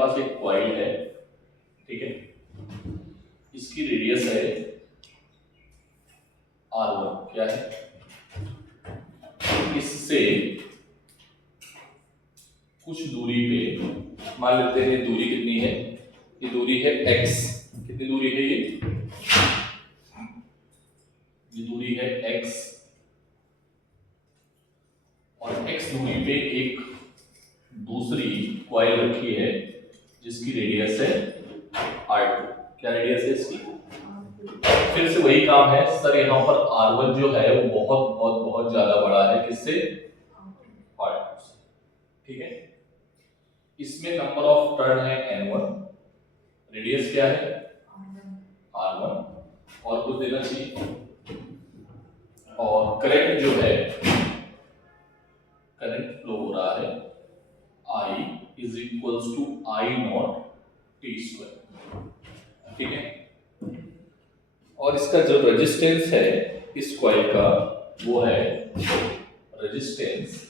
पास एक कॉइल है, ठीक है, इसकी रेडियस है R1, क्या है, इससे कुछ दूरी पे मान लेते हैं दूरी कितनी है, ये दूरी है x, कितनी दूरी है ये दूरी है x, और x दूरी पे एक दूसरी कॉइल रखी है जिसकी रेडियस है R2, क्या रेडियस है इसकी, फिर से वही काम है सर, यहाँ पर R1 जो है वो बहुत बहुत बहुत ज्यादा बड़ा है किससे, R2 से, ठीक है। इसमें नंबर ऑफ टर्न है N1, रेडियस क्या है R1, और कुछ देना चाहिए, और करंट जो है, करंट फ्लो हो रहा है I is equals to I naught T square, ठीक है। और इसका जो रेजिस्टेंस है इस कॉइल का वो है रेजिस्टेंस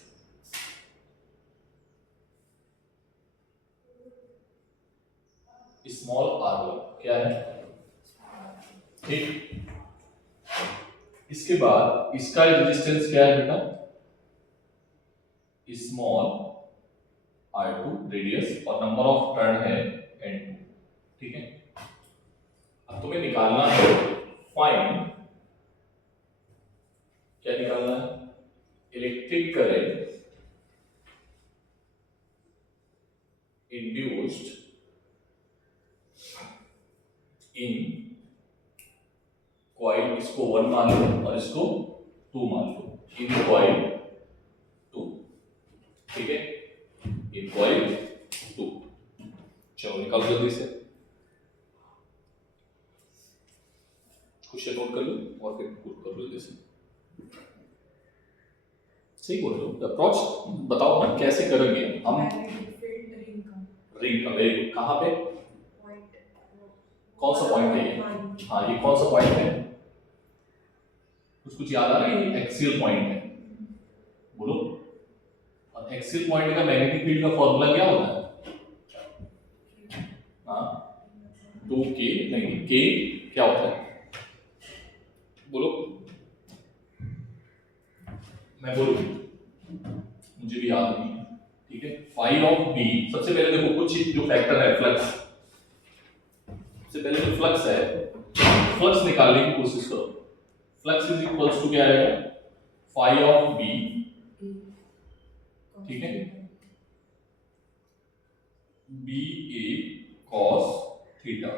स्मॉल r1, क्या है, ठीक। इसके बाद इसका रेजिस्टेंस क्या है बेटा, स्मॉल r2 रेडियस, और नंबर ऑफ टर्न है n2, ठीक है। अब तुम्हें निकालना है फाइंड, क्या निकालना है, electric current induced in coil, इसको 1 मान लो और इसको 2 मान लो, इन कॉइल 2, ठीक है, इन कॉइल 2। चलो निकालो जल्दी से, क्वेश्चन नोट कर लो और फिर पुट कर लो जल्दी से, सही बोल रहे हो, अप्रोच बताओ ना कैसे करेंगे हम, रिंग का, वेरी गुड, कहाँ पे, कौन सा पॉइंट है ये, हाँ ये कौन सा पॉइंट है, कुछ याद आ रहा है, ये एक्सियल पॉइंट है, बोलो। और एक्सियल पॉइंट का मैग्नेटिक फील्ड का फॉर्मूला क्या होता है, हाँ 2k, नहीं k क्या होता है, बोलो, मैं बोलूं, मुझे भी याद नहीं है, ठीक है। फाई ऑफ b, सबसे पहले देखो कुछ जो फैक्टर है फ्लक्स, सबसे पहले जो फ्लक्स है, फ्लक्स निकालने की कोशिश करो, फ्लक्स इज इक्वल्स टू क्या आएगा, फाई ऑफ b, ठीक है, b a cos theta.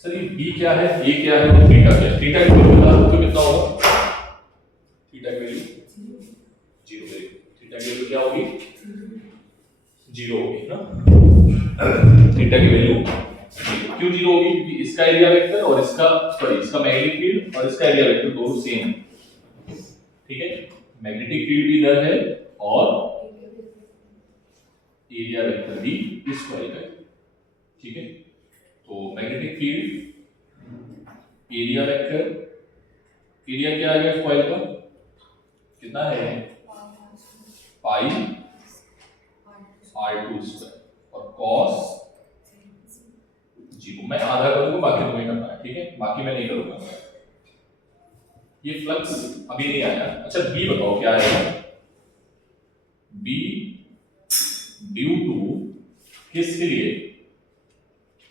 Sir ये b क्या है, a क्या है और थीटा क्या है, थीटा की वैल्यू बता दो तो कितना होगा, थीटा की वैल्यू 0, थीटा की वैल्यू क्या होगी, 0 होगी ना, थीटा की वैल्यू क्यों 0 होगी, क्योंकि इसका एरिया वेक्टर और इसका, सॉरी इसका मैग्नेटिक फील्ड और इसका एरिया वेक्टर दोनों सेम है, ठीक है, मैग्नेटिक फील्ड भी इधर है और एरिया वेक्टर भी इस कॉइल का, ठीक है। तो magnetic field, area vector, area क्या आ गया कॉइल का, कितना है पाई r2 स्क्वायर, और cos 0, मैं आधा करूंगा बाकी तुम्हें करना है, ठीक है, बाकी मैं नहीं करूंगा। ये फ्लक्स अभी नहीं आया, अच्छा b बताओ क्या है, b ड्यू टू किसके लिए,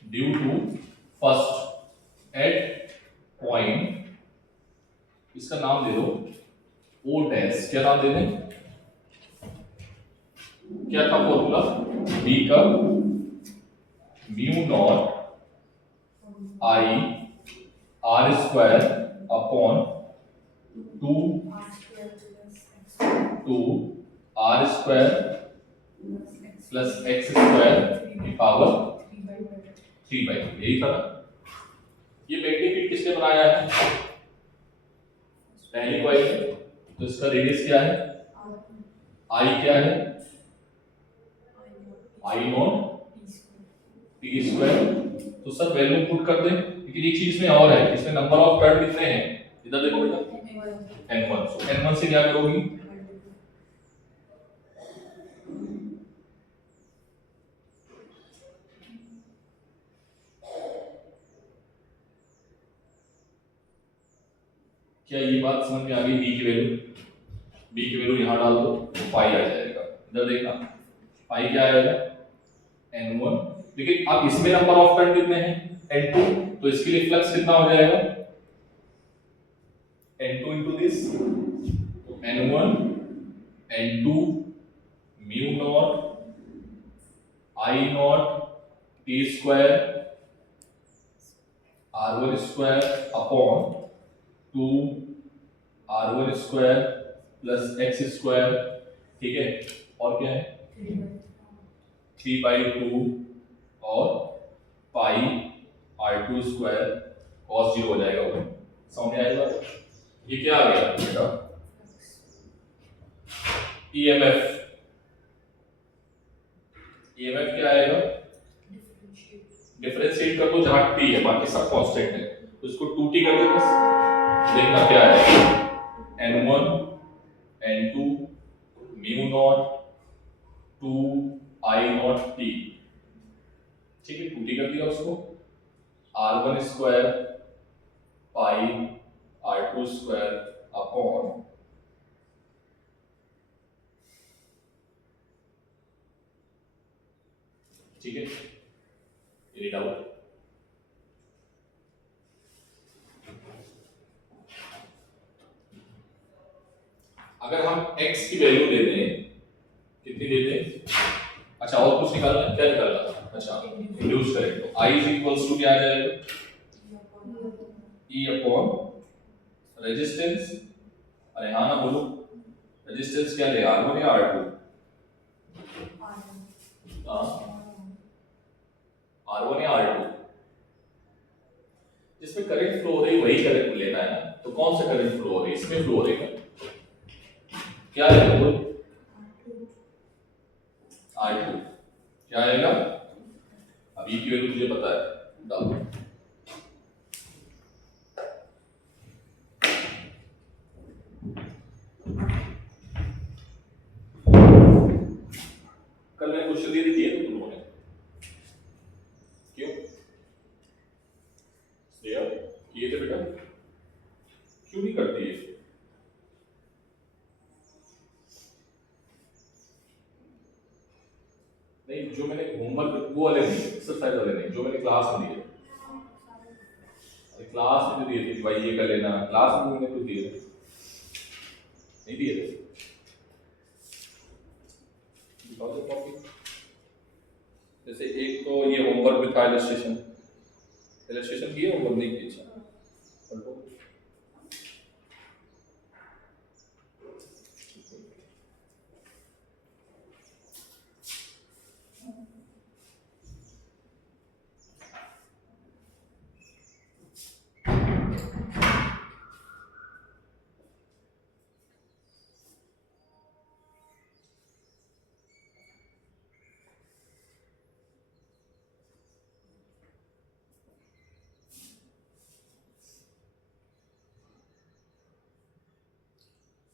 due to first at point, इसका नाम दे दो o डैश, क्या नाम दे दें, क्या था फॉर्मूला, b का mu naught I r square upon 2 r square plus x square की पावर 3/2, यही था। ये मैग्नेटिक फील्ड किसने बनाया है, पहली कॉइल है, तो इसका रेडियस क्या है, I क्या है, I नॉट T स्क्वायर, तो सब वैल्यू पुट कर दें, लेकिन एक चीज में और है, इसमें नंबर ऑफ टर्न कितने हैं, इधर देखो बेटा n1, सो n1 से क्या करोगी, क्या ये बात समझ में आ गई? बी की वैल्यू यहाँ डाल दो तो पाई आ जाएगा। इधर देखना पाई क्या आएगा n1। लेकिन अब इसमें नंबर ऑफ टर्न कितने हैं n2, तो इसके लिए फ्लक्स कितना हो जाएगा n2 into this, तो n1 n2 mu naught I naught t square r1 square upon 2 r1 square plus x square. ठीक है, और क्या है 3/2 और पाई r2 स्क्वायर cos 0 हो जाएगा। वो समझ में आएगा? ये क्या आ गया बेटा EMF क्या आएगा डिफरेंशिएट कर दो जहां t है, बाकी सब कांस्टेंट है, तो इसको 2t कर दो बस। देखना क्या है n1 n2 mu naught 2 I naught t। ठीक है, 2t कर दिया उसको, r1 square pi r2 square upon ठीक है, ये डाउट अगर हम x की वैल्यू दे दें, कितनी दे दें, अच्छा और कुछ निकालना है, क्या निकालना था, अच्छा इंड्यूस करें तो I इज इक्वल्स टू क्या आ जाएगा E अपॉन रेजिस्टेंस। अरे हाँ ना बोलो, रेजिस्टेंस क्या ले R1 या R2? R1 या R2? जिसमें करंट फ्लो हो रही वही करंट लेना है ना, तो कौन सा करंट फ्लो हो रही है, इसमें फ्लो हो रही है क्या है बोल R2 क्या आएगा, अभी की वैल्यू मुझे पता है डाल। कल मैंने क्वेश्चन दे दिए थे तुम लोगों ने, क्यों किए थे बेटा, क्यों नहीं करती है? नहीं, जो मैंने होमवर्क वो वाले नहीं, एक्सरसाइज वाले नहीं, जो मैंने क्लास में दिए, क्लास में जो दिए थे भाई ये कर लेना, क्लास में मैंने कुछ दिए थे नहीं दिए थे, जैसे एक तो ये होमवर्क में था इलस्ट्रेशन किए, होमवर्क नहीं किए।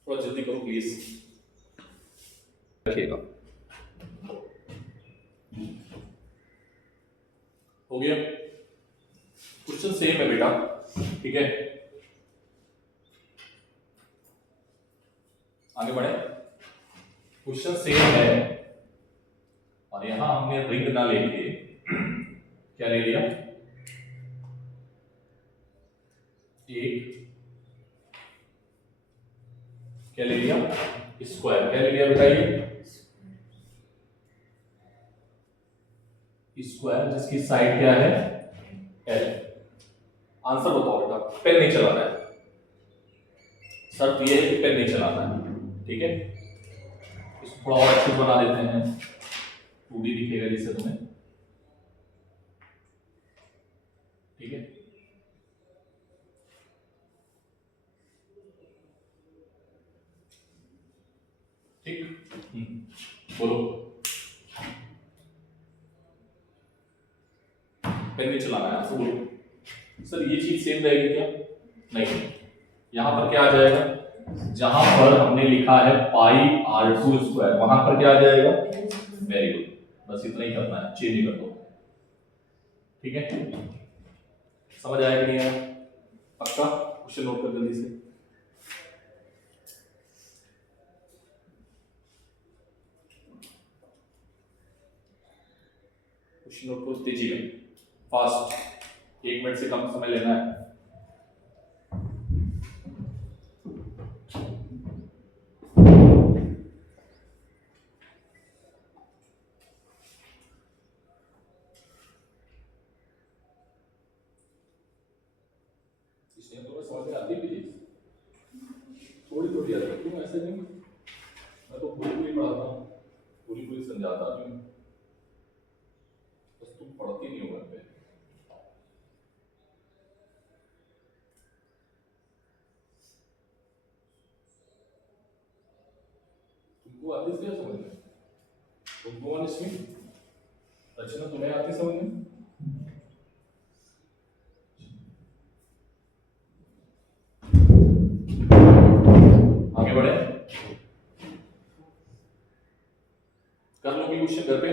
थोड़ा जल्दी करो प्लीज, रखिएगा। हो गया, क्वेश्चन सेम है बेटा, ठीक है आगे बढ़े। क्वेश्चन सेम है और यहां हमने रिंग ना लेके क्या ले लिया, एक क्या ले लिया स्क्वायर, क्या ले लिया बताइए स्क्वायर, जिसकी साइड क्या है L। आंसर बताओ बेटा, पेन नहीं चलाना है, शर्त ये है कि पेन नहीं चलाना है, ठीक है। इसको थोड़ा और अच्छे बना देते हैं, 2D दिखेगा जिससे तुम्हें, ठीक है। ठीक बोलो, पेन नहीं चलाना है, आंसर बोलो। सर ये चीज सेम रहेगी क्या? नहीं, यहां पर क्या आ जाएगा, जहां पर हमने लिखा है पाई r2 स्क्वायर वहां पर क्या आ जाएगा, वेरी गुड, बस इतना ही करना है, चेंज कर दो, ठीक है। समझ आया कि नहीं आया? पक्का? क्वेश्चन नोट कर जल्दी से। क्वेश्चन नोट करो तेजी में, फास्ट, 1 मिनट से कम समय लेना है। इसमें तो समझ में आती है थोड़ी थोड़ी आती है, क्यों ऐसे नहीं? मैं तो पूरी पढ़ाता हूँ, पूरी समझाता हूँ, बस तुम पढ़ती नहीं हो घर पे। तुमको आती है समझ में? तुमको इसमें रचना तुम्हें आती समझ में? आगे बढ़े, कर लोगे क्वेश्चन घर पे?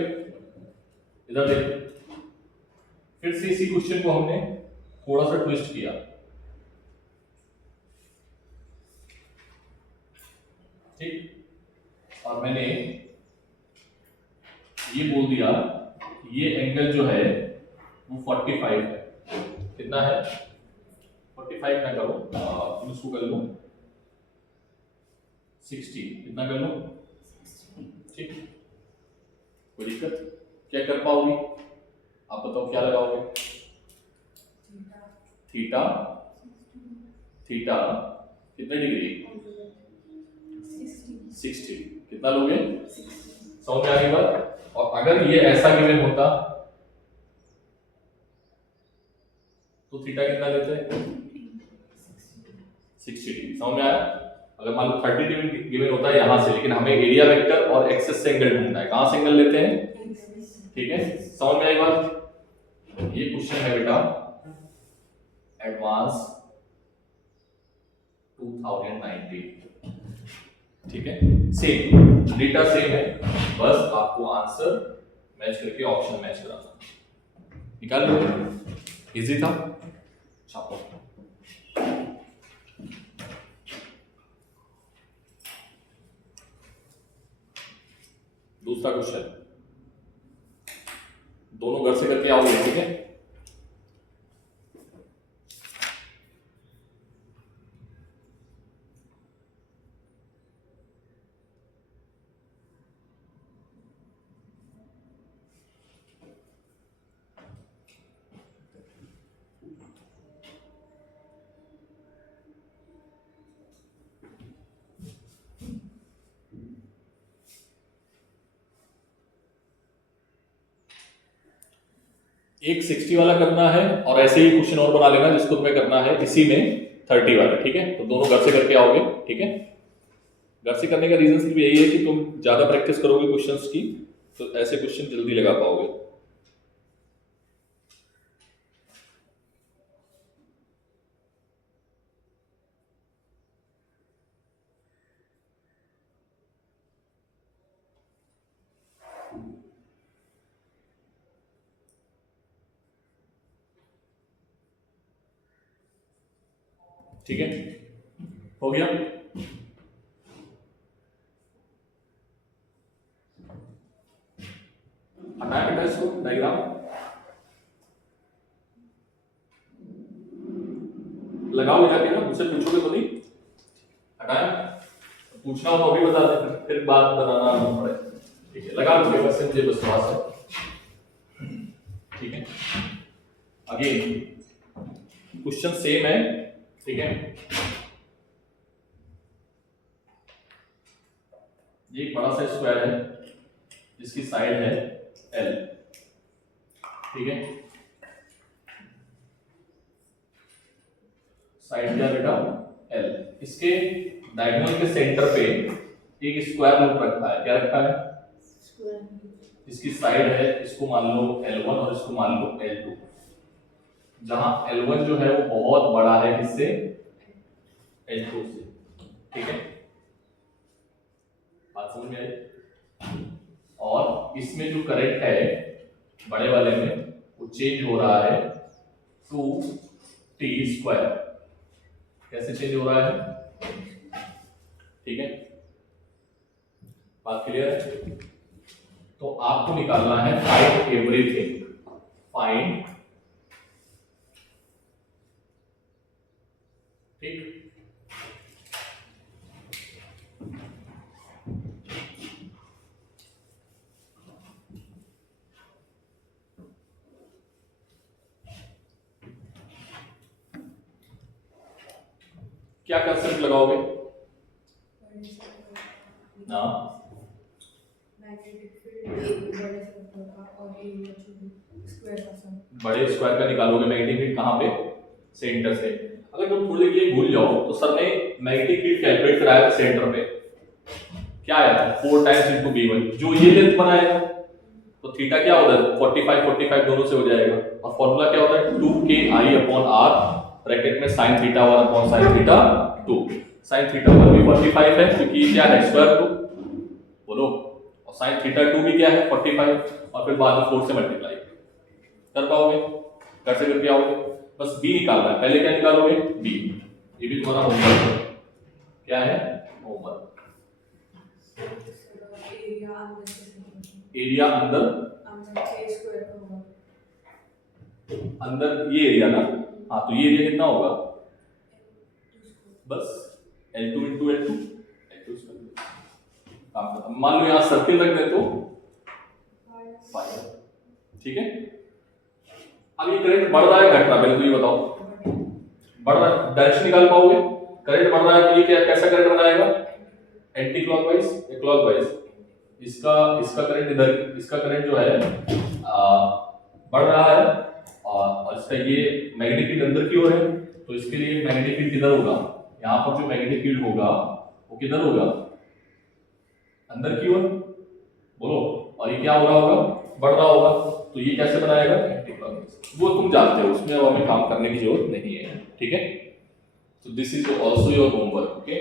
इधर देख, फिर से इसी क्वेश्चन को हमने थोड़ा सा ट्विस्ट किया, ठीक, और मैंने ये बोल दिया ये एंगल जो है वो 45 है। कितना है? 45 ना करो, तुम इसको कर लो 60, कितना कर लो? ठीक, कोई दिक्कत? क्या कर पाओगी आप बताओ, क्या लगाओगे? थीटा, थीटा कितने डिग्री? 60, कितना लोगे? समझ में आ गई बात? और अगर ये ऐसा गिवन होता तो थीटा कितना लेते हैं? 60 डिग्री। समझ में आया? अगर मान लो 30 डिग्री गिवन होता है यहां से, लेकिन हमें एरिया वेक्टर और एक्सिस से एंगल ढूंढना है, कहां से एंगल लेते हैं? ठीक है, समझ में आई बात? ये क्वेश्चन है बेटा एडवांस 2019, ठीक है, सेम डेटा सेम है, बस आपको आंसर मैच करके ऑप्शन मैच कराना, निकाल लो, इजी था। छापो, दूसरा क्वेश्चन, दोनों घर से करके आओगे, ठीक है? एक 60 वाला करना है और ऐसे ही क्वेश्चन और बना लेना जिसको तुम्हें करना है इसी में 30 वाला, ठीक है? तो दोनों घर से करके आओगे, ठीक है? घर से करने का रीजन सिर्फ यही है कि तुम ज्यादा प्रैक्टिस करोगे क्वेश्चंस की, तो ऐसे क्वेश्चन जल्दी लगा पाओगे। ठीक है, हो गया? हटाया बेटा इसको, डायग्राम लगाओ लगा के ना, मुझसे पूछोगे तो नहीं, हटाया? पूछना हो तो अभी बता दे, फिर बात बनाना ना पड़े, ठीक है? लगा लो बस, मुझे बस वहां से, ठीक है? अगेन क्वेश्चन सेम है, ठीक है? ये एक बड़ा सा स्क्वायर है जिसकी साइड है L, ठीक है? साइड क्या बेटा? L। इसके डायगोनल के सेंटर पे एक स्क्वायर लूप रखा है, क्या रखा है? इसकी साइड है, इसको मान लो L1 और इसको मान लो L2, जहां L1 जो है वो बहुत बड़ा है किससे? L2 से, ठीक है? बात समझ में आई? और इसमें जो करंट है बड़े वाले में वो चेंज हो रहा है 2t², कैसे चेंज हो रहा है? ठीक है, बात क्लियर है? तो आपको निकालना है फाइंड एवरीथिंग, फाइंड, ठीक, क्या कंसेप्ट लगाओगे? ना बड़े स्क्वायर का निकालोगे मैग्नेटिक फील्ड कहाँ पे? सेंटर से। अगर तुम थोड़ी देर भूल जाओ तो सर ने मैग्नेटिक फील्ड कैलकुलेट कराया था सेंटर पे, क्या आया था 4 टाइम्स इनटू b1, जो ये लेंथ बनाएगा तो थीटा क्या होता है 45 45 दोनों से हो जाएगा, और फॉर्मूला क्या होता है 2ki/r ब्रैकेट में sin theta 1 upon sin theta 2। sin theta 1 भी 45 है क्योंकि क्या है स्क्वायर रूट, बोलो, और sin थीटा 2 भी क्या है 45, और फिर बाद में 4 से मल्टीप्लाई कर पाओगे, कैसे करके आओगे? बस b निकालना है, पहले क्या निकालोगे b, ये भी तुम्हारा होमवर्क क्या है, होमवर्क। एरिया अंदर अंदर ये एरिया ना, हाँ तो ये एरिया कितना होगा, बस L2 into L2 काम खत्म। मान लो यहाँ सर्किल रख दे तो 5, ठीक है। अब ये करंट बढ़ रहा है घट रहा है, पहले तो ये बताओ, बढ़ रहा है, डायरेक्शन निकाल पाओगे? करंट बढ़ रहा है तो ये क्या कैसा करंट बनाएगा, एंटी क्लॉकवाइज या क्लॉकवाइज? इसका करंट इधर, इसका करंट जो है बढ़ रहा है, और इसका ये मैग्नेटिक फील्ड अंदर की ओर है, तो इसके लिए मैग्नेटिक फील्ड किधर होगा, यहाँ पर जो मैग्नेटिक फील्ड होगा वो किधर होगा, अंदर की ओर, बोलो, और ये क्या हो रहा होगा, बढ़ रहा होगा, तो ये कैसे बनाएगा, एंटी क्लॉकवाइज। वो तुम जानते हो, उसमें अब हमें काम करने की जरूरत नहीं है, ठीक है। तो this is also your homework, okay.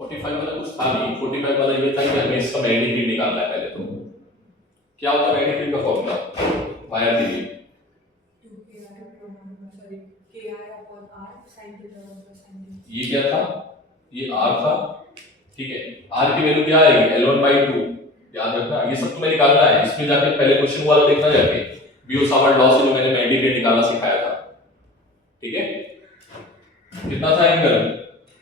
45 वाला कुछ था नहीं, 45 वाला ये था कि हमें इसका मैग्नेटिक फील्ड निकालना है पहले। तो क्या होता है मैग्नेटिक फील्ड का फॉर्मूला, वायर दी ये क्या था, ये r था, ठीक है। r की वैल्यू क्या आएगी L1/2, याद रखना, ये सब तुम्हें निकालना है। इसमें जाके पहले क्वेश्चन वाला देखना, जाके बियो-सावर्ट लॉ से जो मैंने मैग्नेटिक फील्ड निकालना सिखाया था, ठीक है। कितना था एंगल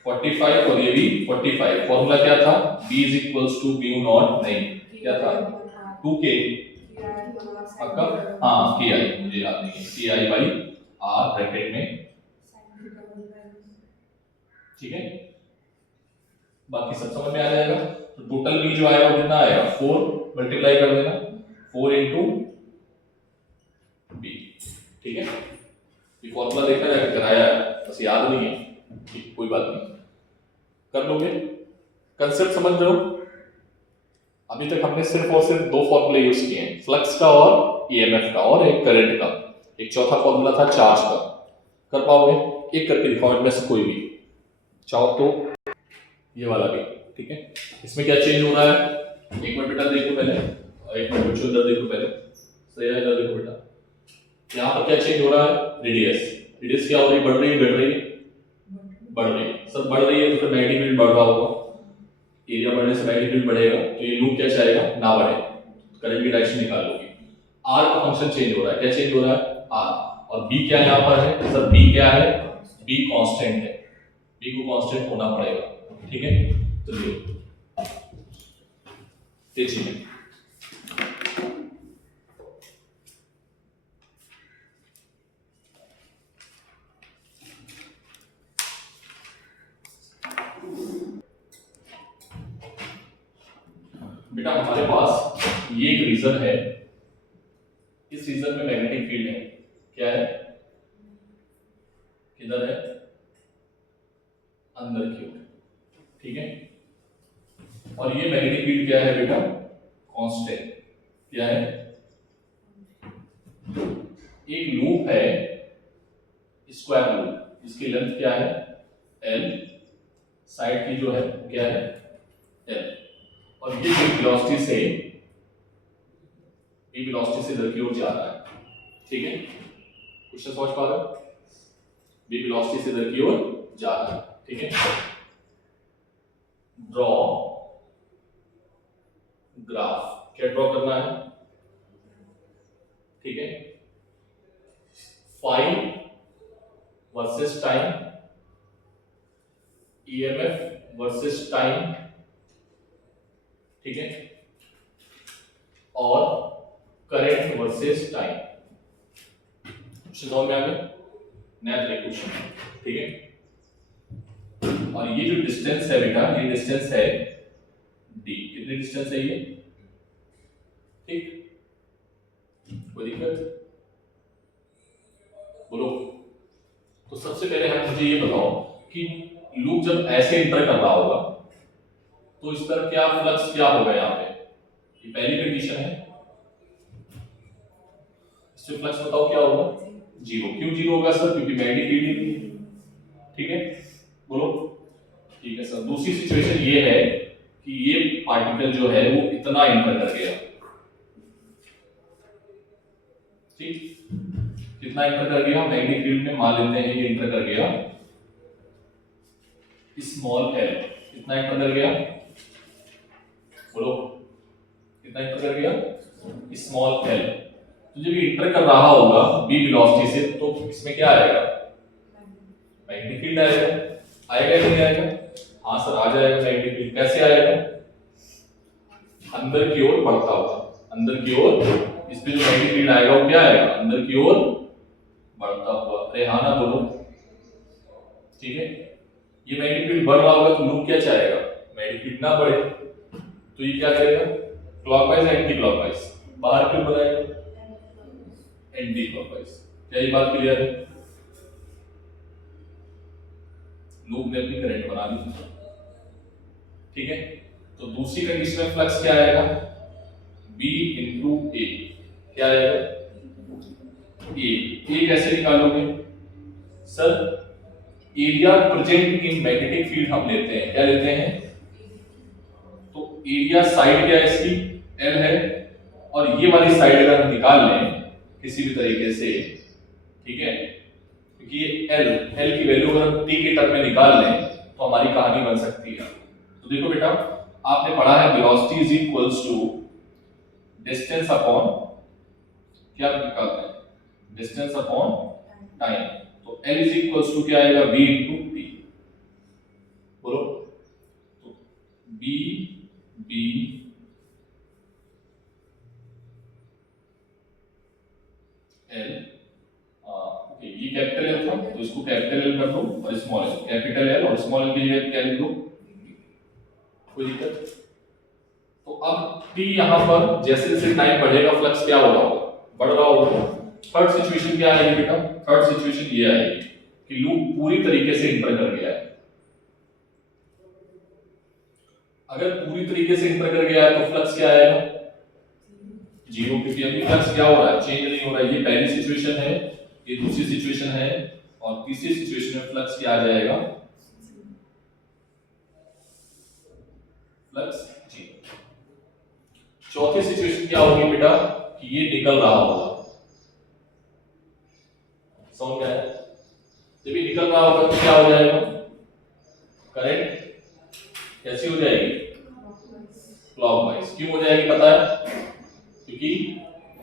45, और ये भी 45। फॉर्मूला क्या था, b = μ0, नहीं क्या था 2k, पक्का, हाँ ki, मुझे याद नहीं है, ki/r ब्रैकेट में, ठीक है। बाकी सब समझ में आ जाएगा। तो टोटल b जो आएगा वो कितना आएगा, 4 मल्टीप्लाई कर देना, 4 into b, ठीक है। ये फॉर्मूला देखा जाएगा, कराया है, बस याद नहीं है, ठीक, कोई बात नहीं, कर लोगे। कंसेप्ट समझ रहे हो? अभी तक हमने सिर्फ और सिर्फ 2 फॉर्मूले यूज किए हैं, फ्लक्स का और ईएमएफ का, और एक करंट का, एक चौथा फॉर्मूला था चार्ज का। कर पाओगे? एक करके दिखाओ इनमें से कोई भी, चाहो तो ये वाला भी, ठीक है। इसमें क्या चेंज हो रहा है, एक मिनट बेटा देखो पहले, एक मिनट बच्चों इधर देखो पहले, सही है, इधर देखो बेटा, यहाँ पर क्या चेंज हो रहा है, रेडियस, रेडियस क्या हो रही है, बढ़ रही है, घट रही है, बढ़ रही है। सर बढ़ रही है तो फिर मैग्नेटिक फील्ड बढ़ रहा होगा, एरिया बढ़ने से मैग्नेटिक फील्ड बढ़ेगा, तो ये लूप क्या चाहेगा, ना बढ़े, करंट की डायरेक्शन निकाल लोगे। r का फंक्शन चेंज हो रहा है, क्या चेंज हो रहा है, r, और b क्या यहाँ पर है, सर b क्या है, b कांस्टेंट है, b को कांस्टेंट होना पड़ेगा, ठीक है। चलिए देखिए, बेटा हमारे पास ये एक रीजन है, इस रीजन में मैग्नेटिक फील्ड है, क्या है, किधर है, अंदर की ओर, ठीक है। और ये मैग्नेटिक फील्ड क्या है बेटा, कांस्टेंट, क्या है, एक लूप है, स्क्वायर लूप, इसकी लेंथ क्या है l, साइड की जो है क्या है l, और ये वेलोसिटी से इधर की ओर जा रहा है, ठीक है। क्वेश्चन समझ पा रहे हो, बी वेलोसिटी से इधर की ओर जा रहा है, ठीक है। ड्रॉ ग्राफ क्या ड्रॉ करना है, ठीक है, phi versus time, EMF versus time, ठीक है, और करंट वर्सेस टाइम। क्वेश्चन समझ में आ गया, नया क्वेश्चन, ठीक है। और ये जो डिस्टेंस है बेटा, ये डिस्टेंस है डी। कितनी डिस्टेंस है ये, ठीक, कोई दिक्कत बोलो। तो सबसे पहले हम मुझे ये बताओ कि लूप जब ऐसे इंटर कर रहा होगा तो इस पर क्या फ्लक्स क्या होगा, यहाँ पे ये पहली कंडीशन है, इससे फ्लक्स बताओ क्या होगा, जीरो। क्यों जीरो होगा सर, क्योंकि मैग्नेटिक फील्ड, ठीक है, बोलो, ठीक है सर। दूसरी सिचुएशन ये है कि ये पार्टिकल जो है वो इतना इंटर कर गया, ठीक, कितना इंटर कर गया, मैग्नेटिक फील्ड में मान लेते हैं ये इंटर कर गया स्मॉल एल। कितना इंटर कर गया, बोलो, कितना इंटर कर गया, स्मॉल एल। तो जब ये इंटर कर रहा होगा बी वेलोसिटी से, तो इसमें क्या आएगा, मैग्नेटिक फील्ड आएगा, आएगा या नहीं आएगा, हाँ सर आ जाएगा मैग्नेटिक फील्ड। कैसे आएगा, अंदर की ओर बढ़ता हुआ, अंदर की ओर, इस पे जो मैग्नेटिक फील्ड आएगा वो क्या आएगा, अंदर की ओर बढ़ता हुआ। अरे हाँ ना बोलो, ठीक है। ये मैग्नेटिक फील्ड बढ़ रहा होगा तो लूप क्या चाहेगा, मैग्नेटिक फील्ड ना बढ़े, तो ये क्या करेगा, क्लॉकवाइज एंटी क्लॉकवाइज, बाहर क्यों बनाएगा, एंटी क्लॉकवाइज। क्या ये बात क्लियर है, लूप ने अपनी करंट बना ली, ठीक है। तो दूसरी कंडीशन में फ्लक्स क्या आएगा, B इंटू ए, क्या आएगा, ए कैसे निकालोगे sir, area present in magnetic field हम लेते हैं, क्या लेते हैं, तो एरिया साइड क्या है इसकी, L है, और ये वाली साइड अगर हम निकाल लें किसी भी तरीके से, ठीक है, क्योंकि ये L की वैल्यू अगर हम T के टर्म में निकाल लें तो हमारी कहानी बन सकती है। तो देखो बेटा, आपने पढ़ा है velocity is equals to distance upon, क्या निकालते हैं, डिस्टेंस अपॉन टाइम। तो L इज इक्वल्स टू क्या आएगा, V इंटू T, बोलो, तो B L, ये कैपिटल L था तो इसको कैपिटल L कर दो, और स्मॉल L, कैपिटल L और स्मॉल L की जगह क्या लिख दो, कोई दिक्कत। तो अब T यहाँ पर जैसे जैसे टाइम बढ़ेगा फ्लक्स क्या हो रहा होगा, बढ़ रहा होगा। थर्ड सिचुएशन क्या आएगी बेटा, थर्ड सिचुएशन ये आएगी कि लूप पूरी तरीके से इंटर कर गया है। अगर पूरी तरीके से इंटर कर गया है तो फ्लक्स क्या आएगा, जीरो, क्योंकि अभी फ्लक्स क्या हो रहा है, चेंज नहीं हो रहा है। ये पहली सिचुएशन है, ये दूसरी सिचुएशन है, और तीसरी सिचुएशन में फ्लक्स क्या आ जाएगा, फ्लक्स जीरो। चौथी सिचुएशन क्या होगी बेटा, कि ये निकल रहा होगा, समझ में आया, जब ये निकल रहा होगा तो क्या हो जाएगा, करंट कैसी हो जाएगी, क्लॉकवाइज। क्यों हो जाएगी पता है, क्योंकि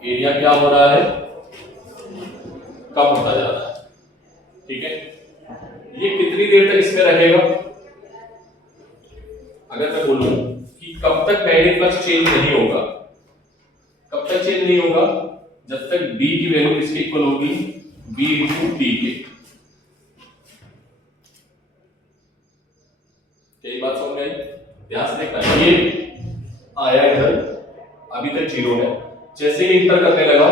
एरिया क्या हो रहा है, कम होता जा रहा है, ठीक है। ये कितनी देर तक इसमें रहेगा, अगर मैं बोलूं कि कब तक मैग्नेटिक फ्लक्स चेंज नहीं होगा, कब तक चेंज नहीं होगा, जब तक B की वैल्यू इसके इक्वल होगी B इंटू T के। क्या बात समझ में आई, ध्यान से देखना, ये आया इधर, अभी तक जीरो है, जैसे ही इंटर करने लगा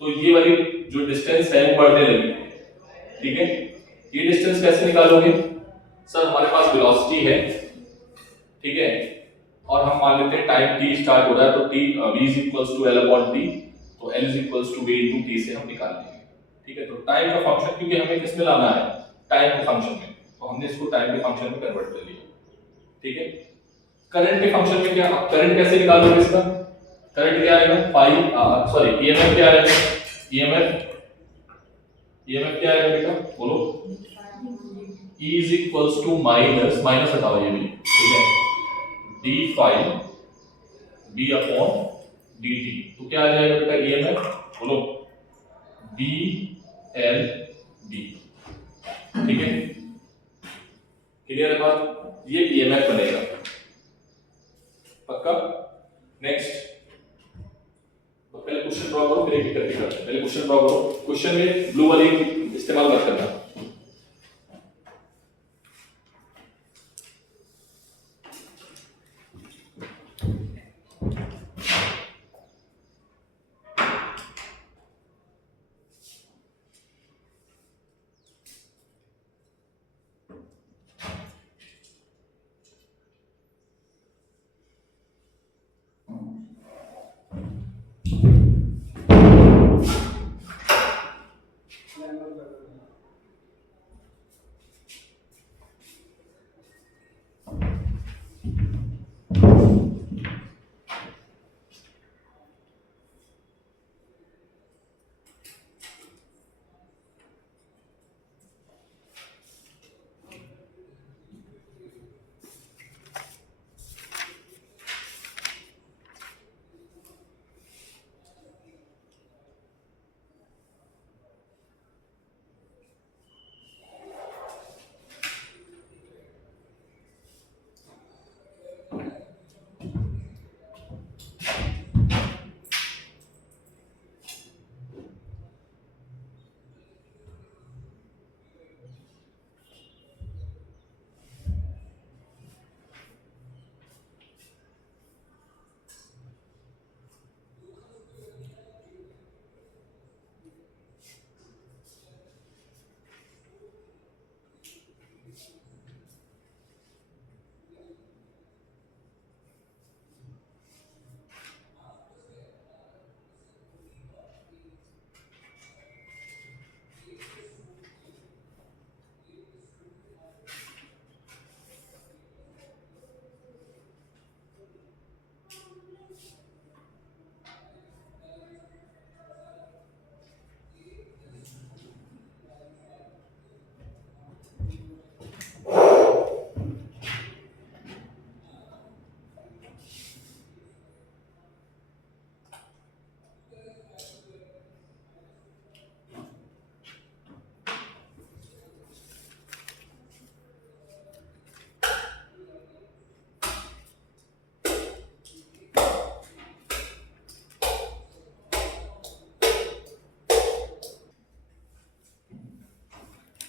तो ये वाली जो डिस्टेंस है वो बढ़ने लगी, ठीक है। ये डिस्टेंस कैसे निकालोगे सर, हमारे पास वेलोसिटी है, ठीक है, और हम मान लेते हैं टाइम t स्टार्ट हो रहा है, तो t v is equals to l upon t, तो l is equals to v into t से हम निकाल लेंगे, ठीक है। तो टाइम का फंक्शन, क्योंकि हमें किस में लाना है, टाइम के फंक्शन में, तो हमने इसको टाइम के फंक्शन में कन्वर्ट कर लिया, ठीक है। करंट के फंक्शन में क्या, अब करंट कैसे निकालोगे इसका, करंट क्या आएगा, सॉरी ईएमएफ क्या आएगा, ईएमएफ क्या आएगा बेटा, बोलो, E is equals to minus हटाओ ये भी, ठीक है, d phi B upon d t. तो क्या आ जाएगा बेटा ईएमएफ, बोलो बी एल बी। ठीक है, क्लियर है बात, ये ईएमएफ बनेगा, पक्का। नेक्स्ट, तो पहले क्वेश्चन ड्रॉ करो, फिर एक एक करके करते हैं। पहले क्वेश्चन ड्रॉ करो, क्वेश्चन में ब्लू वाली इस्तेमाल मत करना।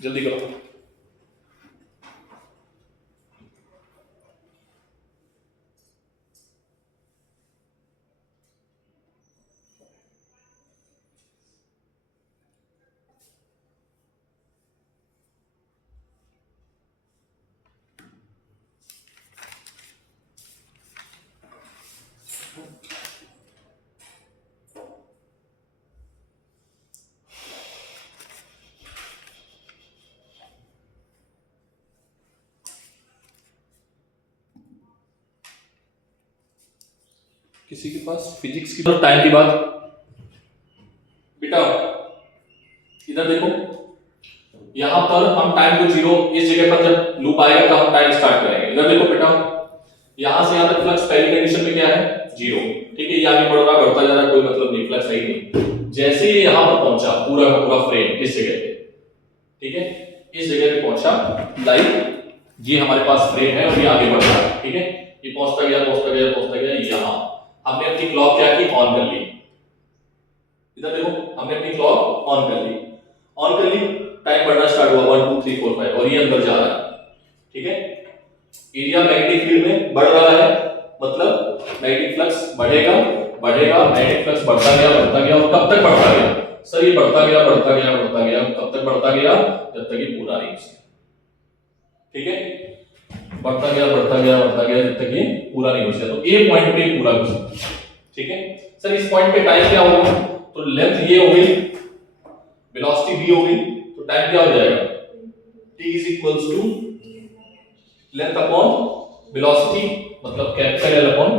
जल्दी करो। किसी के पास फिजिक्स की टाइम की बात, बेटा इधर देखो, यहां पर हम टाइम को जीरो, इस जगह पर जब लूप आएगा तो हम टाइम स्टार्ट करेंगे। इधर देखो बेटा, यहां से यहां तक फ्लक्स पहली कंडीशन में क्या है, जीरो। ठीक है, ये आगे बढ़ रहा बढ़ता जा रहा है, कोई मतलब नहीं, फ्लक्स है ही नहीं। जैसे ही यहां पर पहुंचा पूरा का पूरा फ्रेम इस जगह पे, ठीक है, इस जगह पे पहुंचा, लाइक ये हमारे पास फ्रेम है और ये आगे बढ़ रहा है। ठीक है, ये पहुंचता गया पहुंचता गया पहुंचता गया, यहां हमने अपनी क्लॉक क्या की, ऑन कर ली। इधर देखो, हमने अपनी क्लॉक ऑन कर ली, ऑन कर ली, टाइम बढ़ना स्टार्ट हुआ 1 2 3 4 5 और ये अंदर जा रहा है। ठीक है, एरिया मैग्नेटिक फील्ड में बढ़ रहा है, मतलब मैग्नेटिक फ्लक्स बढ़ेगा बढ़ेगा, मैग्नेटिक फ्लक्स बढ़ता गया और कब तक बढ़ता गया सर, ये बढ़ता गया कब तक बढ़ता गया, जब तक ये पूरा नहीं हो। ठीक है, बढ़ता गया जब तक ये पूरा नहीं हो सकता, तो ए पॉइंट पे पूरा हो सकता। ठीक है सर, इस पॉइंट पे टाइम क्या होगा, तो लेंथ ये हो गई, वेलोसिटी v हो गई, तो टाइम क्या हो जाएगा, t is equals to length upon velocity, मतलब कैपिटल L अपॉन,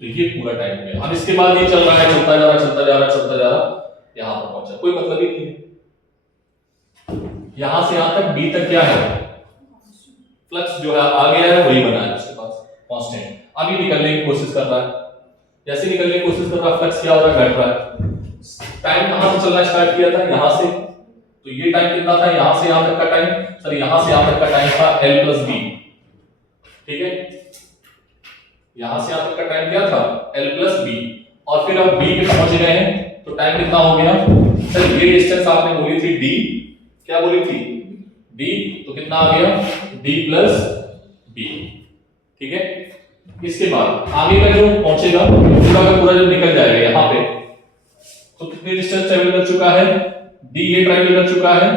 तो ये पूरा टाइम हो गया। अब इसके बाद ये चल रहा है, चलता जा रहा, यहां पर पहुंचा, कोई मतलब ही नहीं है। यहां से यहां तक b तक क्या है, फ्लक्स जो है आ गया है, वही बना है उसके पास कांस्टेंट। अब ये निकलने की कोशिश कर रहा है, जैसे निकलने की कोशिश कर रहा है, फ्लक्स क्या हो रहा है, घट रहा है। टाइम कहां से चलना स्टार्ट किया था, यहां से, तो ये टाइम कितना था, यहां से यहां तक का टाइम, सर यहां से यहां तक का टाइम था l प्लस बी, ठीक है, यहां से यहां तक का टाइम क्या था l प्लस बी, और फिर अब b पे पहुंच गए हैं, तो टाइम कितना हो गया, सर ये डिस्टेंस आपने बोली थी d, क्या बोली थी d, तो कितना आ गया d प्लस b, ठीक है। इसके बाद आगे का जो पहुंचेगा पूरा का पूरा जब निकल जाएगा यहाँ पे, तो कितनी डिस्टेंस ट्रेवल कर चुका है, d ये ट्रेवल कर चुका है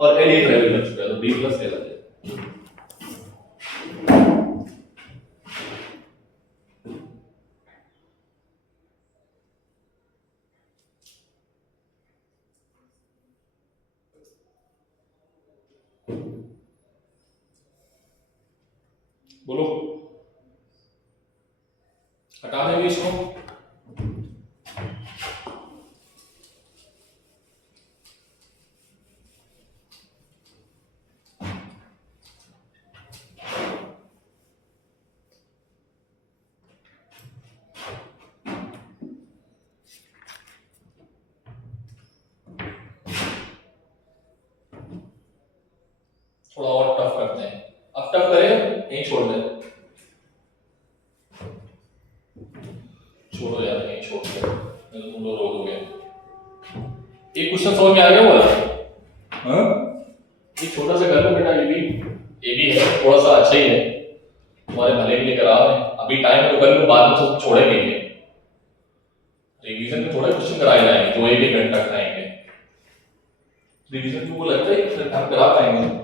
और l ये ट्रेवल कर चुका है, तो d प्लस l आ जाएगा। बोलो, हटा देंगे इसको, थोड़ा और टफ करते हैं, अब टफ करें यहीं छोड़ दे, छोड़ो यार यहीं छोड़ दे, तुम लोग रोकोगे। एक क्वेश्चन समझ में आ गया बोला, हाँ ये छोटा सा कर लो बेटा, ये भी है थोड़ा सा अच्छा ही है, तुम्हारे भले के लिए करा रहे हैं, अभी टाइम तो कर लो, बाद में तो छोड़ेंगे, रिवीजन में थोड़े क्वेश्चन कराए जाएंगे जो एक घंटा कराएंगे, रिवीजन में वो लगता है कि हम करा पाएंगे।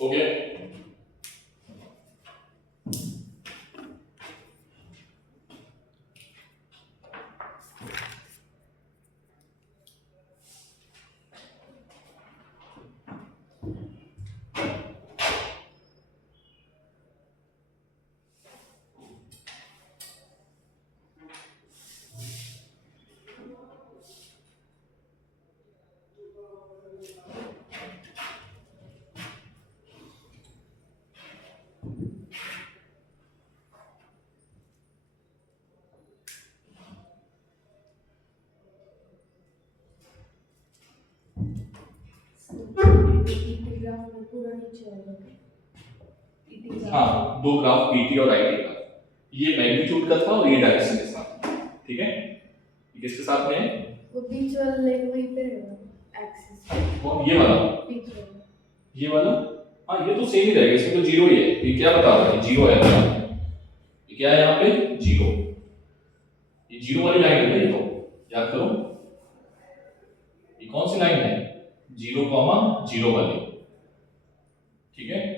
हो गया, हाँ दो ग्राफ पीटी और आईटी का, ये मैग्नीट्यूड का था और ये डायरेक्शन के साथ, ठीक है, ये किसके साथ में है, वो बीच वाला लाइन वहीं पे है एक्सिस, और ये वाला, बीच वाला, ये वाला, हाँ ये तो सेम ही रहेगा, इसमें तो जीरो ही है, ये क्या बता रहा है, जीरो है यहाँ पे, ये क्या है यहाँ पे जीरो, ये जीरो वाली लाइन है ना, ये तो याद करो, ये कौन सी लाइन है, जीरो कॉमा जीरो वाली, ठीक है।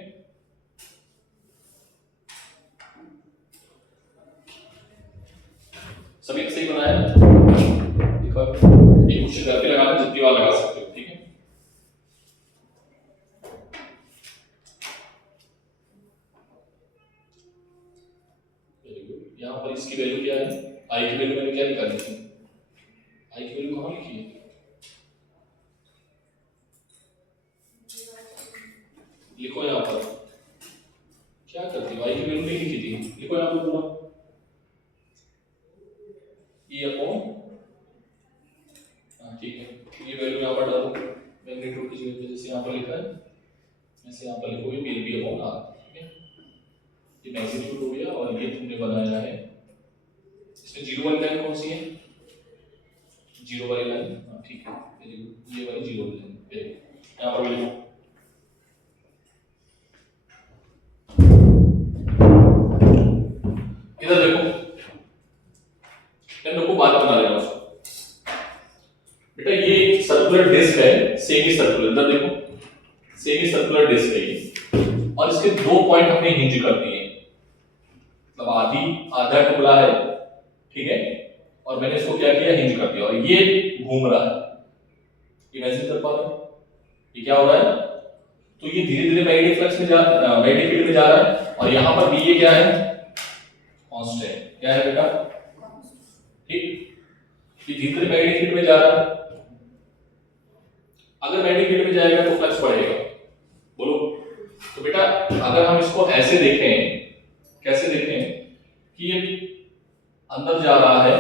सभी सही बनाया, देखो एक क्वेश्चन करके लगाना, जितनी बार लगा सकते हो, ठीक है। वेरी गुड, यहाँ पर इसकी वैल्यू क्या है, आई की वैल्यू मैंने क्या निकाली थी, आई की वैल्यू कहाँ लिखी है, लिखो यहाँ पर, क्या करती हो, आई की वैल्यू नहीं लिखी थी, लिखो यहाँ पर पूरा, ई अपॉन, ठीक है, ये वैल्यू यहाँ पर डालो मैग्नीट्यूड की जगह पे, जैसे यहाँ पर लिखा है ऐसे यहाँ पर लिखोगे मेल बी अपॉन आर, ठीक है। ये मैग्नीट्यूड हो गया और ये तुमने बनाया है, इसमें जीरो वाली लाइन कौन सी है, जीरो वाली लाइन, ठीक है, वेरी गुड, ये वाली जीरो वाली लाइन, वेरी गुड। यहाँ पर भी लिखो इधर देखो, इन लोगों को बात बना लेना उसको। बेटा ये एक सर्कुलर डिस्क है, सेमी सर्कुलर, इधर देखो सेमी सर्कुलर डिस्क है ये, और इसके दो पॉइंट हमने हिंज कर दिए, मतलब आधा टुकड़ा है, ठीक है, और मैंने इसको क्या किया, हिंज कर दिया, और ये घूम रहा है, इमेजिन कर पा रहे हो ये क्या हो रहा है, तो ये धीरे धीरे मैग्नेटिक फ्लक्स में मैग्नेटिक फील्ड में जा रहा है, और यहां पर भी ये क्या है, कांस्टेंट, क्या है बेटा, ठीक, ये धीरे धीरे मैग्नेटिक फील्ड में जा रहा है, अगर मैग्नेटिक फील्ड में जाएगा तो फ्लक्स बढ़ेगा, बोलो। तो बेटा अगर हम इसको ऐसे देखें, कैसे देखें कि ये अंदर जा रहा है,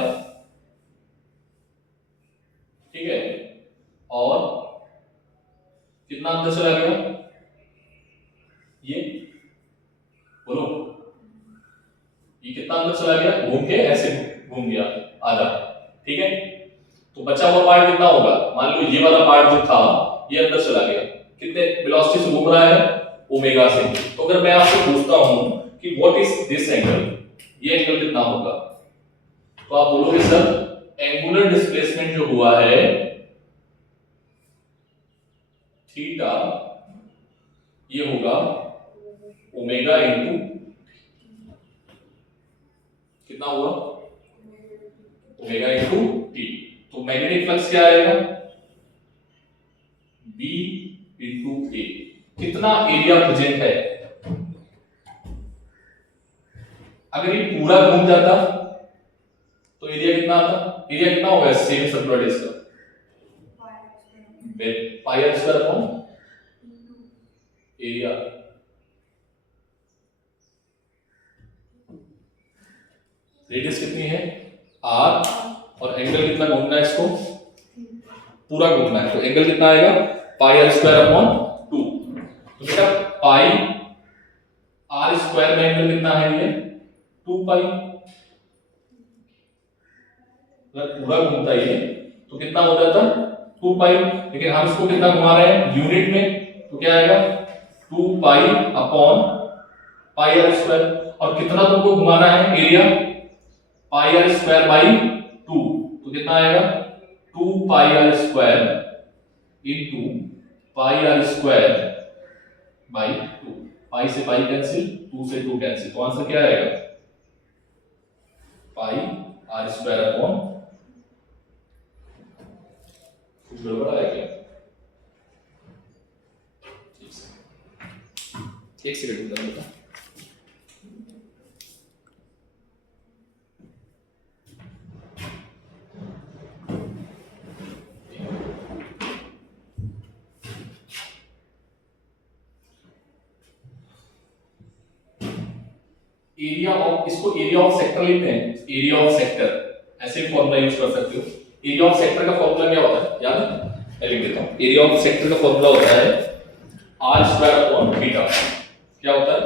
ठीक है, और कितना अंदर चला गया, ये बोलो, ये कितना अंदर चला गया, घूम के ऐसे घूम गया आधा, ठीक है, तो बचा हुआ पार्ट कितना होगा, मान लो ये वाला पार्ट जो था ये अंदर चला गया, कितने वेलोसिटी से घूम रहा है, ओमेगा से। तो अगर मैं आपसे पूछता हूं कि व्हाट इज दिस एंगल, ये एंगल कितना होगा, तो आप बोलोगे सर एंगुलर डिस्प्लेसमेंट जो हुआ है थीटा, ये होगा ओमेगा इनटू, कितना हुआ, ओमेगा इनटू टी। तो मैग्नेटिक फ्लक्स क्या आएगा, बी इनटू ए, कितना एरिया प्रेजेंट है, अगर ये पूरा घूम जाता तो एरिया कितना आता, एरिया कितना होगा सेमी सर्कुलर डिस्क का, pi r square upon area, radius कितनी है आर, और एंगल कितना घूमना है, इसको पूरा घूमना है, तो एंगल कितना आएगा, पाई आर स्क्वायर अपॉन 2। तो बेटा पाई आर स्क्वायर में एंगल कितना है, ये 2 पाई, अगर पूरा घूमता है तो कितना हो जाता 2 पाई, लेकिन हम इसको कितना घुमा रहे हैं यूनिट में, तो क्या आएगा 2 pi upon pi r square, और कितना तुमको घुमाना है area, pi r square by 2, तो कितना आएगा 2 pi r square into pi r square by 2, pi से पाई कैंसिल, 2 से 2 कैंसिल, तो आंसर क्या आएगा, पाई आर स्क्वायर अपॉन, कुछ गड़बड़ है क्या, एक सेकंड बेटा, एरिया ऑफ, इसको एरिया ऑफ सेक्टर लिखते हैं, एरिया ऑफ सेक्टर, ऐसे फॉर्मूला यूज कर सकते हो। एरिया ऑफ सेक्टर का फॉर्मूला क्या होता है, याद है, मैं लिख देता हूं, एरिया ऑफ सेक्टर का फॉर्मूला होता है आर स्क्वायर अपॉन थीटा, क्या होता है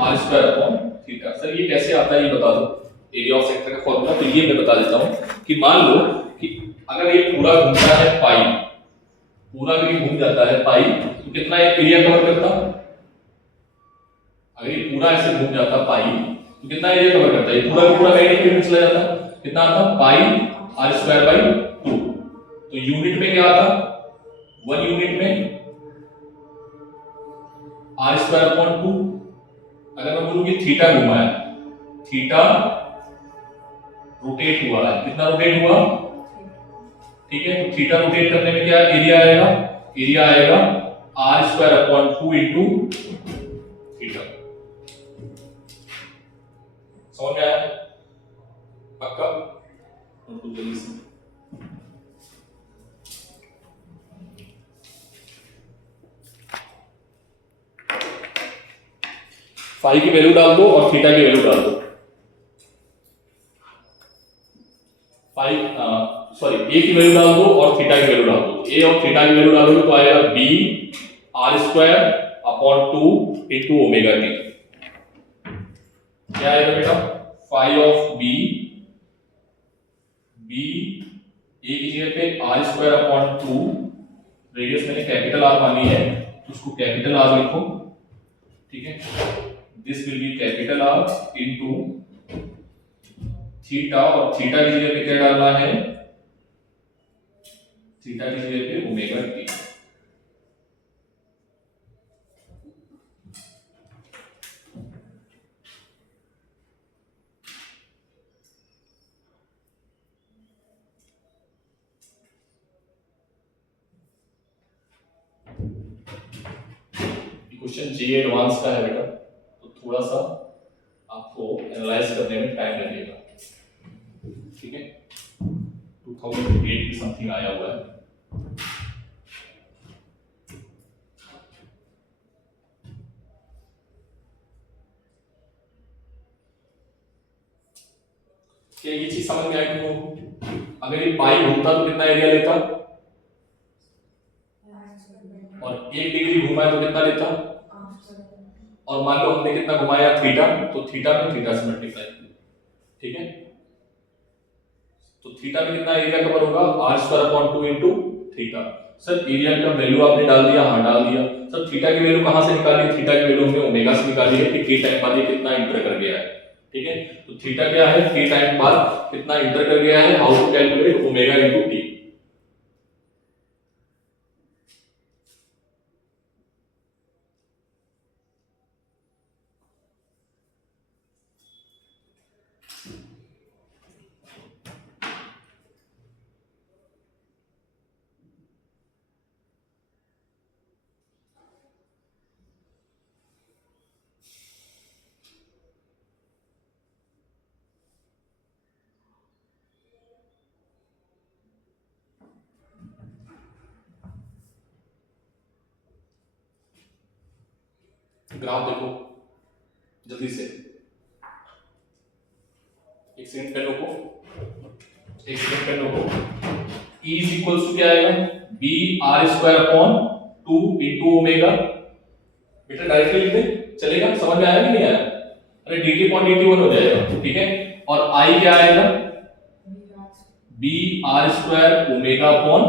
R square upon theta. Sir ये कैसे आता है ये बता दो, एरिया ऑफ सेक्टर का फॉर्मूला, तो ये मैं बता देता हूं कि मान लो कि अगर ये पूरा घूमता है पाई, पूरा भी घूम जाता है पाई, तो कितना ये एरिया कवर करता, अगर ये पूरा ऐसे घूम जाता पाई तो कितना एरिया कवर करता है, ये पूरा का पूरा मैग्नेटिक फील्ड में चला जाता, कितना आता पाई आर स्क्वायर बाई 2, तो यूनिट में क्या आता 1 यूनिट में आर स्क्वायर अपॉन 2। अगर मैं बोलूं कि थीटा घुमा है, थीटा रोटेट हुआ है, कितना रोटेट हुआ, ठीक है, तो थीटा रोटेट करने में क्या एरिया आएगा, एरिया आएगा R square upon 2 into theta. समझ में आया पक्का, नोट जल्दी से, फाई की वैल्यू डाल दो और थीटा की वैल्यू डाल दो। सॉरी ए की वैल्यू डाल दो और थीटा की वैल्यू डाल दो। ए और थीटा की वैल्यू डालोगे तो आएगा B R square upon 2 into omega t. क्या आएगा बेटा? Phi of B, B A की जगह पे आर स्क्वायर अपॉन 2, रेडियस मैंने कैपिटल आर मानी है तो उसको कैपिटल आर लिखो, ठीक है। This will be capital R into theta, और थीटा की जगह पे क्या डालना है? थीटा की जगह पे ओमेगा टी। क्वेश्चन जी एडवांस का है बेटा, तो थोड़ा सा आपको एनालाइज करने में टाइम लगेगा, ठीक है। 2008 की समथिंग आया हुआ है। क्या ये चीज समझ में आई तुमको? अगर ये पाई घूमता तो कितना एरिया लेता, और 1 डिग्री घुमा है तो कितना लेता, और मान लो हमने कितना घुमाया थीटा, तो थीटा में थीटा से मल्टीप्लाई, ठीक है। तो थीटा में कितना एरिया कवर होगा? R square upon 2 into theta. Sir area का वैल्यू आपने डाल दिया? हाँ डाल दिया। सर थीटा की वैल्यू कहां से निकाली? थीटा की वैल्यू हमने ओमेगा से निकाली है कि t टाइम बाद ये कितना इंटर कर गया है, ठीक है। तो थीटा क्या है? t टाइम बाद कितना इंटर कर गया है। How to calculate? Omega into t। Graph देखो जल्दी से, एक सेकंड पेन रोको, एक सेकंड पेन रोको। E इज इक्वल्स टू क्या आएगा? B R square upon 2 into omega. बेटा डायरेक्टली लिख दे, चलेगा? समझ में आया कि नहीं आया? अरे dt अपॉन dt 1 हो जाएगा, ठीक है। और I क्या आएगा? B R square omega upon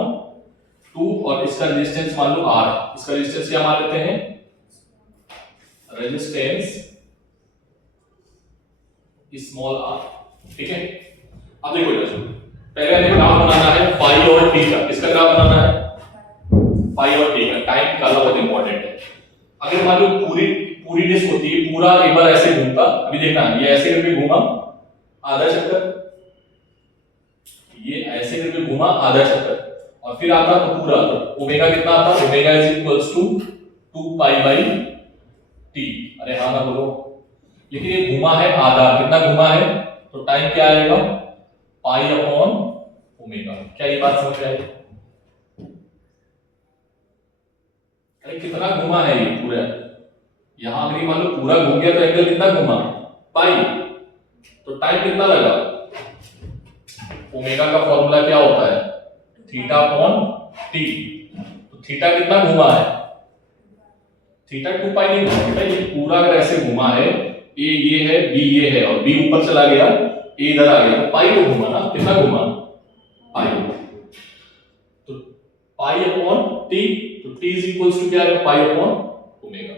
2, और इसका रेजिस्टेंस मान लो R। इसका रेजिस्टेंस क्या मान लेते हैं? रेजिस्टेंस स्मॉल r, ठीक है। अब देखो इधर, पहले हमें ग्राफ बनाना है पाई और टी का। किसका ग्राफ बनाना है? पाई और टी का। टाइम निकालना बहुत इंपॉर्टेंट है। अगर मान लो पूरी पूरी डिस्क होती है, पूरा एक बार ऐसे घूमता, अभी देखना ये ऐसे करके घूमा आधा चक्कर, ये ऐसे करके घूमा आधा चक्कर, और फिर आता तो पूरा, तो ओमेगा कितना आता? Omega is equals to 2 pi by T. अरे हाँ ना बोलो। लेकिन ये घुमा है आधा, कितना घुमा है? तो टाइम क्या आएगा? Pi upon omega. क्या ये बात समझ में आई? अरे कितना घुमा है ये पूरा? यहां अगर मान लो पूरा घूम गया तो एंगल कितना घुमा? पाई। तो टाइम कितना लगा? ओमेगा का फॉर्मूला क्या होता है? Theta upon T. तो थीटा कितना घुमा है? थीटा 2 पाई नहीं घुमा बेटा, ये पूरा अगर ऐसे घुमा है, ए ये है, बी ये है, और बी ऊपर चला गया, ए इधर आ गया, तो पाई तो घुमा ना। कितना घुमा? पाई। तो पाई अपॉन टी, तो टी इज इक्वल्स टू क्या है? Pi upon omega.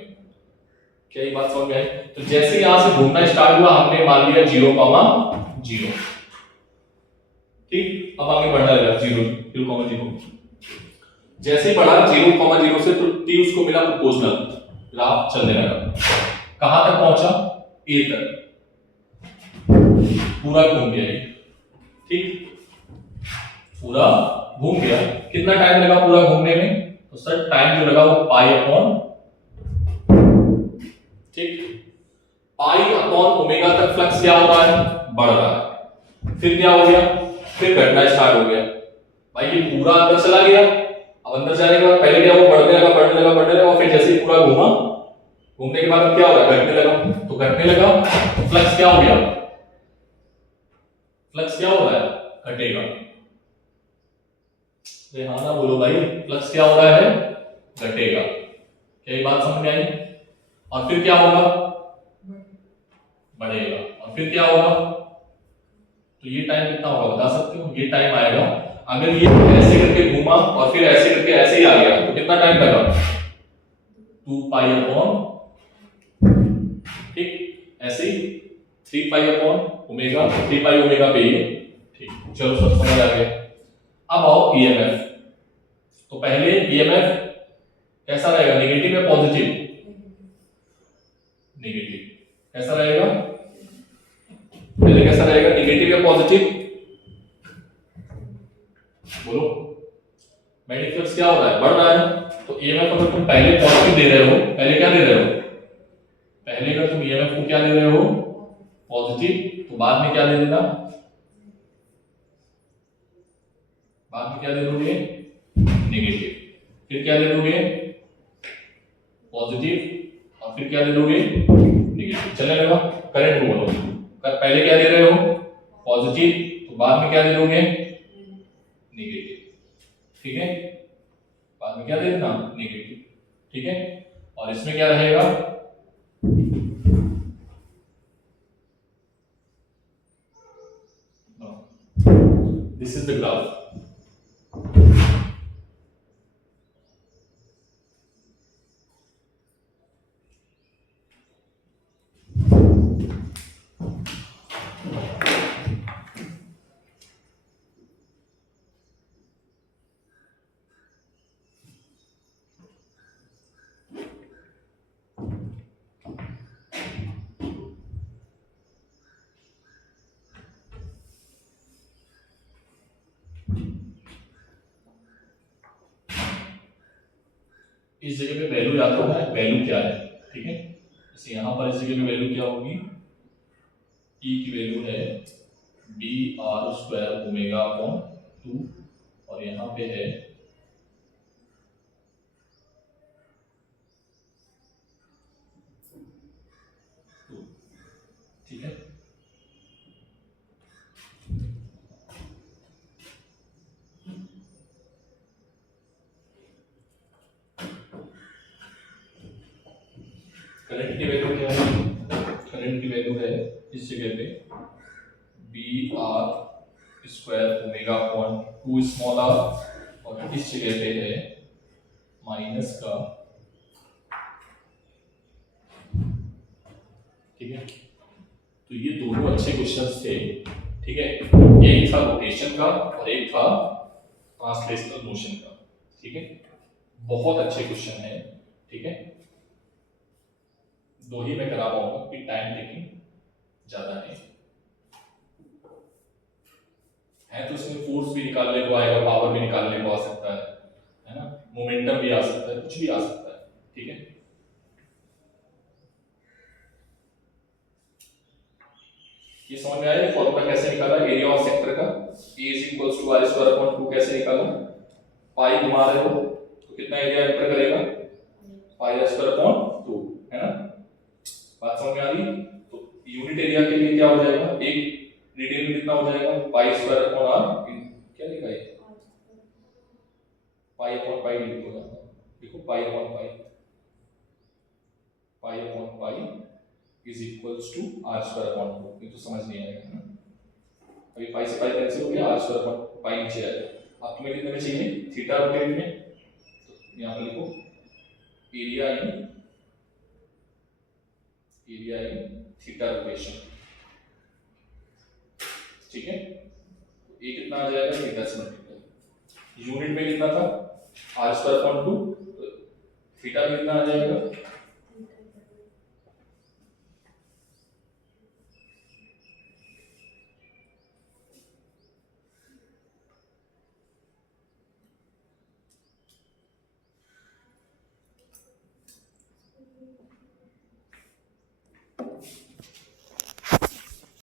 क्या ये बात समझ में आई? तो जैसे यहां से घूमना स्टार्ट हुआ, हमने मान लिया 0,0, ठीक। अब आगे बढ़ना लगा 0,0। जैसे ही बढ़ा 0,0 से, तो टी उसको मिला प्रोपोर्शनल, ग्राफ चलने लगा। कहां तक पहुंचा? ए तक, पूरा घूम गया ये, ठीक। पूरा घूम गया। कितना टाइम लगा पूरा घूमने में? तो सर टाइम जो लगा वो पाई अपॉन, ठीक, पाई अपॉन ओमेगा तक फ्लक्स क्या हो रहा है? बढ़ रहा है। फिर क्या हो गया? फिर घटना स्टार्ट हो गया। भाई ये पूरा अंदर चला गया, अब अंदर जाने के बाद पहले क्या वो बढ़ने लगा, बढ़ने लगा, बढ़ने लगा, और फिर जैसे ही पूरा घूमा, घूमने के बाद अब क्या हो रहा है? घटने लगा। तो घटने लगा, फ्लक्स क्या हो गया? फ्लक्स क्या हो रहा है? घटेगा। अरे हाँ ना बोलो भाई, फ्लक्स क्या हो रहा है, घटेगा। क्या ये बात समझ में आई? और फिर क्या होगा, बढ़ेगा। और फिर क्या होगा, तो ये टाइम कितना होगा बता सकते हो? ये टाइम आएगा, अगर ये ऐसे करके घूमा और फिर ऐसे करके ऐसे ही आ गया तो कितना टाइम लगा, 2 पाई अपॉन, ठीक, ऐसे ही 3 पाई अपॉन ओमेगा, 3 पाई ओमेगा पे ये, ठीक। चलो सब समझ आ गया। अब आओ ईएमएफ। तो पहले ईएमएफ कैसा रहेगा, नेगेटिव या पॉजिटिव? नेगेटिव। कैसा रहेगा, पहले कैसा रहेगा, नेगेटिव या पॉजिटिव? बोलो। मैग्नेटिक फ्लक्स क्या हो रहा है, बढ़ रहा है। तो ईएमएफ अगर तुम पहले पॉजिटिव दे रहे हो, पहले क्या दे रहे हो, पहले अगर तुम ईएमएफ को क्या दे रहे हो, पॉजिटिव, तो बाद में क्या दे देना, बाद में क्या दे दोगे, नेगेटिव। फिर क्या दे दोगे, पॉजिटिव, और फिर क्या दे दोगे, नेगेटिव। चलने लगा। करंट को बोलो, पहले क्या दे रहे हो, पॉजिटिव, तो बाद में क्या दे दोगे, नेगेटिव, ठीक है। बाद में क्या दे देना, नेगेटिव, ठीक है। और इसमें क्या रहेगा, दिस इज द ग्राफ। इस जगह पे वैल्यू याद रखना है, वैल्यू क्या है, ठीक है। जैसे यहां पर इस जगह पे वैल्यू क्या होगी, E की वैल्यू है B R square omega upon 2, और यहां पे है ठीक है। करंट की वैल्यू क्या है, करंट की वैल्यू है इस जगह पे B R square omega upon 2 small r, और इस जगह पे है माइनस का, ठीक है। तो ये दोनों अच्छे क्वेश्चंस थे, ठीक है। एक था रोटेशन का और एक था ट्रांसलेशनल मोशन का, ठीक है। बहुत अच्छे क्वेश्चन है, ठीक है। दो ही मैं करा पाऊंगा कि टाइम टेकिंग ज्यादा है तो इसमें फोर्स भी निकालने को आएगा, पावर भी निकालने को आ सकता है ना, मोमेंटम भी आ सकता है, कुछ भी आ सकता है, ठीक है। ये समझ में आया फॉर्मूला कैसे निकाला एरिया ऑफ सेक्टर का, A = r²/2 कैसे निकाला, पाई घुमा रहे हो तो कितना एरिया एंटर करेगा, πr²/2, है ना। बात समझ में आ रही? तो यूनिट एरिया के लिए क्या हो जाएगा, एक रेडियन में कितना हो जाएगा, π²/r, क्या लिखा है, π/π लिख दो, देखो π/π, π/π = r²/2, ये तो समझ नहीं आएगा ना। अभी पाई से पाई कैंसिल हो गया, r² नीचे आएगा। अब तुम्हें कितने में चाहिए, थीटा रोटेट में, तो यहाँ पर लिखो एरिया इन थीटा रोटेशन, ठीक है। ये कितना आ जाएगा, थीटा से मल्टीप्लाई, यूनिट में कितना था r²/2, तो थीटा में कितना आ जाएगा